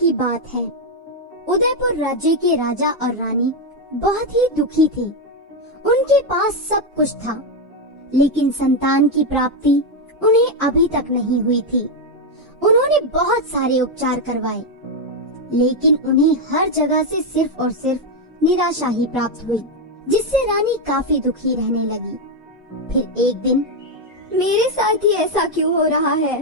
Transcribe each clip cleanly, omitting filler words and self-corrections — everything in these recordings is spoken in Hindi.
की बात है। उदयपुर राज्य के राजा और रानी बहुत ही दुखी थे। उनके पास सब कुछ था, लेकिन संतान की प्राप्ति उन्हें अभी तक नहीं हुई थी। उन्होंने बहुत सारे उपचार करवाए, लेकिन उन्हें हर जगह से सिर्फ और सिर्फ निराशा ही प्राप्त हुई, जिससे रानी काफी दुखी रहने लगी। फिर एक दिन, मेरे साथ ही ऐसा क्यों हो रहा है?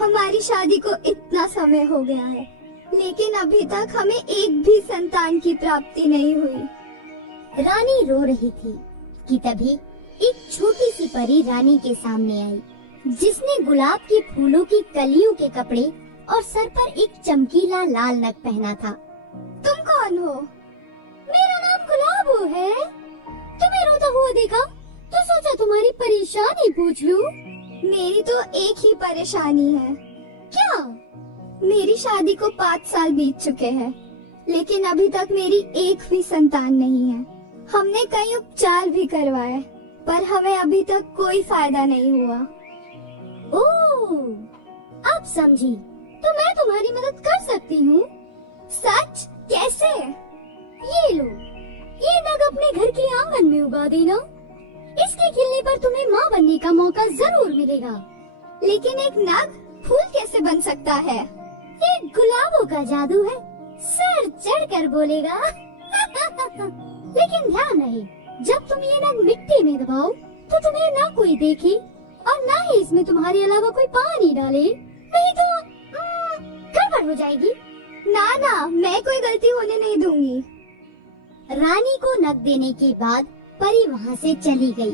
हमारी शादी को इतना समय हो गया है, लेकिन अभी तक हमें एक भी संतान की प्राप्ति नहीं हुई। रानी रो रही थी कि तभी एक छोटी सी परी रानी के सामने आई, जिसने गुलाब के फूलों की कलियों के कपड़े और सर पर एक चमकीला लाल नग पहना था। तुम कौन हो? मेरा नाम गुलाबो है। तुम्हें रोता हुआ देखा तो सोचा तुम्हारी परेशानी पूछ लूं। मेरी तो एक ही परेशानी है। क्या? मेरी शादी को 5 साल बीत चुके हैं, लेकिन अभी तक मेरी एक भी संतान नहीं है। हमने कई उपचार भी करवाए, पर हमें अभी तक कोई फायदा नहीं हुआ। ओह, अब समझी। तो मैं तुम्हारी मदद कर सकती हूँ। सच? कैसे? ये लो, ये नग अपने घर के आंगन में उगा देना। इसके खिलने पर तुम्हें माँ बनने का मौका जरूर मिलेगा। लेकिन एक नग फूल कैसे बन सकता है? ये गुलाबों का जादू है, सर चढ़कर बोलेगा। लेकिन ध्यान रहे, जब तुम ये नग मिट्टी में दबाओ तो तुम्हें ना कोई देखे और ना ही इसमें तुम्हारे अलावा कोई पानी डाले, नहीं तो गड़बड़ हो जाएगी। ना, मैं कोई गलती होने नहीं दूंगी। रानी को नग देने के बाद परी वहाँ से चली गई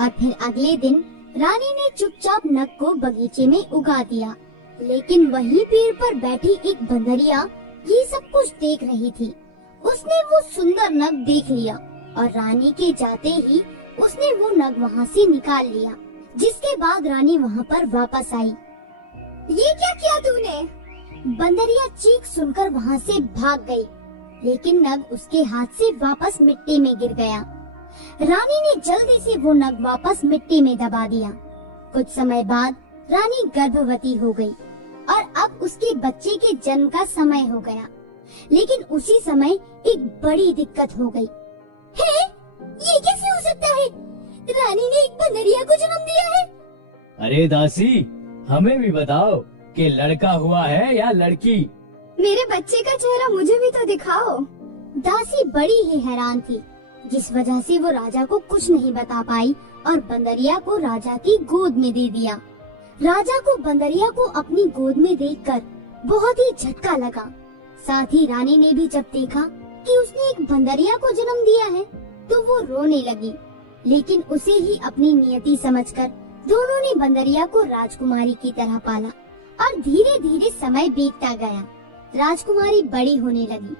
और फिर अगले दिन रानी ने चुपचाप नग को बगीचे में उगा दिया। लेकिन वहीं पेड़ पर बैठी एक बंदरिया ये सब कुछ देख रही थी। उसने वो सुंदर नग देख लिया और रानी के जाते ही उसने वो नग वहाँ से निकाल लिया, जिसके बाद रानी वहाँ पर वापस आई। ये क्या किया तूने? बंदरिया चीख सुनकर वहाँ से भाग गई, लेकिन नग उसके हाथ से वापस मिट्टी में गिर गया। रानी ने जल्दी से वो नग वापस मिट्टी में दबा दिया। कुछ समय बाद रानी गर्भवती हो गई और अब उसके बच्चे के जन्म का समय हो गया। लेकिन उसी समय एक बड़ी दिक्कत हो गई। हे, ये कैसे हो सकता है? रानी ने एक बंदरिया को जन्म दिया है। अरे दासी, हमें भी बताओ कि लड़का हुआ है या लड़की? मेरे बच्चे का चेहरा मुझे भी तो दिखाओ। दासी बड़ी ही हैरान थी, जिस वजह से वो राजा को कुछ नहीं बता पाई और बंदरिया को राजा की गोद में दे दिया। राजा को बंदरिया को अपनी गोद में देखकर बहुत ही झटका लगा। साथ ही रानी ने भी जब देखा कि उसने एक बंदरिया को जन्म दिया है तो वो रोने लगी। लेकिन उसे ही अपनी नियति समझकर दोनों ने बंदरिया को राजकुमारी की तरह पाला और धीरे धीरे समय बीतता गया। राजकुमारी बड़ी होने लगी।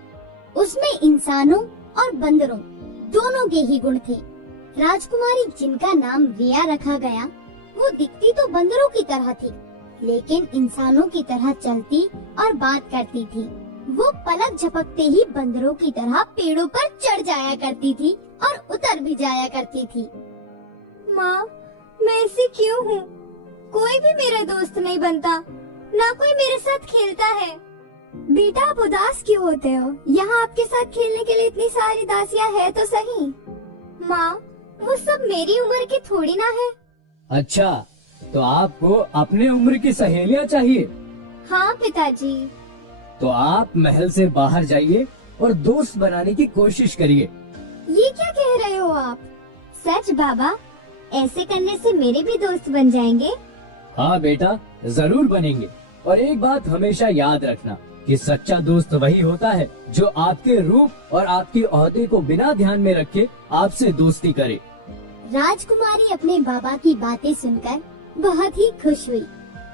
उसमें इंसानों और बंदरों दोनों के ही गुण थे। राजकुमारी, जिनका नाम रिया रखा गया, वो दिखती तो बंदरों की तरह थी, लेकिन इंसानों की तरह चलती और बात करती थी। वो पलक झपकते ही बंदरों की तरह पेड़ों पर चढ़ जाया करती थी और उतर भी जाया करती थी। माँ, मैं ऐसी क्यों हूँ? कोई भी मेरा दोस्त नहीं बनता, ना कोई मेरे साथ खेलता है। बेटा, आप उदास क्यों होते हो? यहाँ आपके साथ खेलने के लिए इतनी सारी दासियाँ है तो सही। माँ, वो सब मेरी उम्र की थोड़ी ना है। अच्छा, तो आपको अपने उम्र की सहेलियाँ चाहिए? हाँ पिताजी। तो आप महल से बाहर जाइए और दोस्त बनाने की कोशिश करिए। ये क्या कह रहे हो आप? सच बाबा, ऐसे करने से मेरे भी दोस्त बन जाएंगे? हाँ बेटा, जरूर बनेंगे। और एक बात हमेशा याद रखना कि सच्चा दोस्त वही होता है जो आपके रूप और आपकी ओहदे को बिना ध्यान में रखे आपसे दोस्ती करे। राजकुमारी अपने बाबा की बातें सुनकर बहुत ही खुश हुई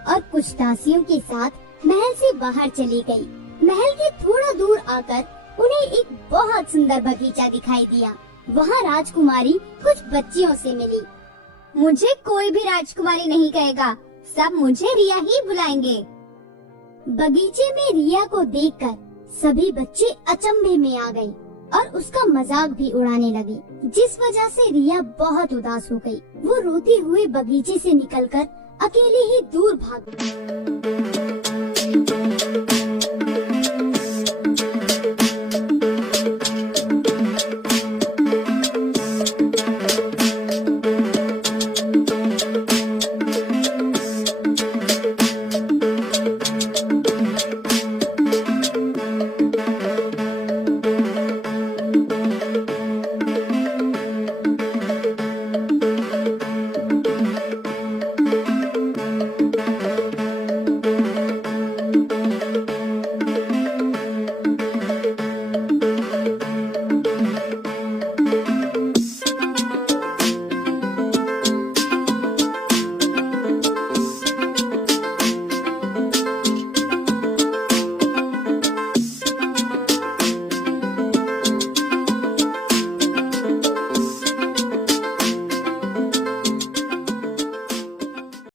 और कुछ दासियों के साथ महल से बाहर चली गई। महल के थोड़ा दूर आकर उन्हें एक बहुत सुंदर बगीचा दिखाई दिया। वहाँ राजकुमारी कुछ बच्चियों से मिली। मुझे कोई भी राजकुमारी नहीं कहेगा, सब मुझे रिया ही बुलाएंगे। बगीचे में रिया को देखकर सभी बच्चे अचंभे में आ गए और उसका मजाक भी उड़ाने लगे, जिस वजह से रिया बहुत उदास हो गई। वो रोती हुई बगीचे से निकलकर अकेले ही दूर भाग गई।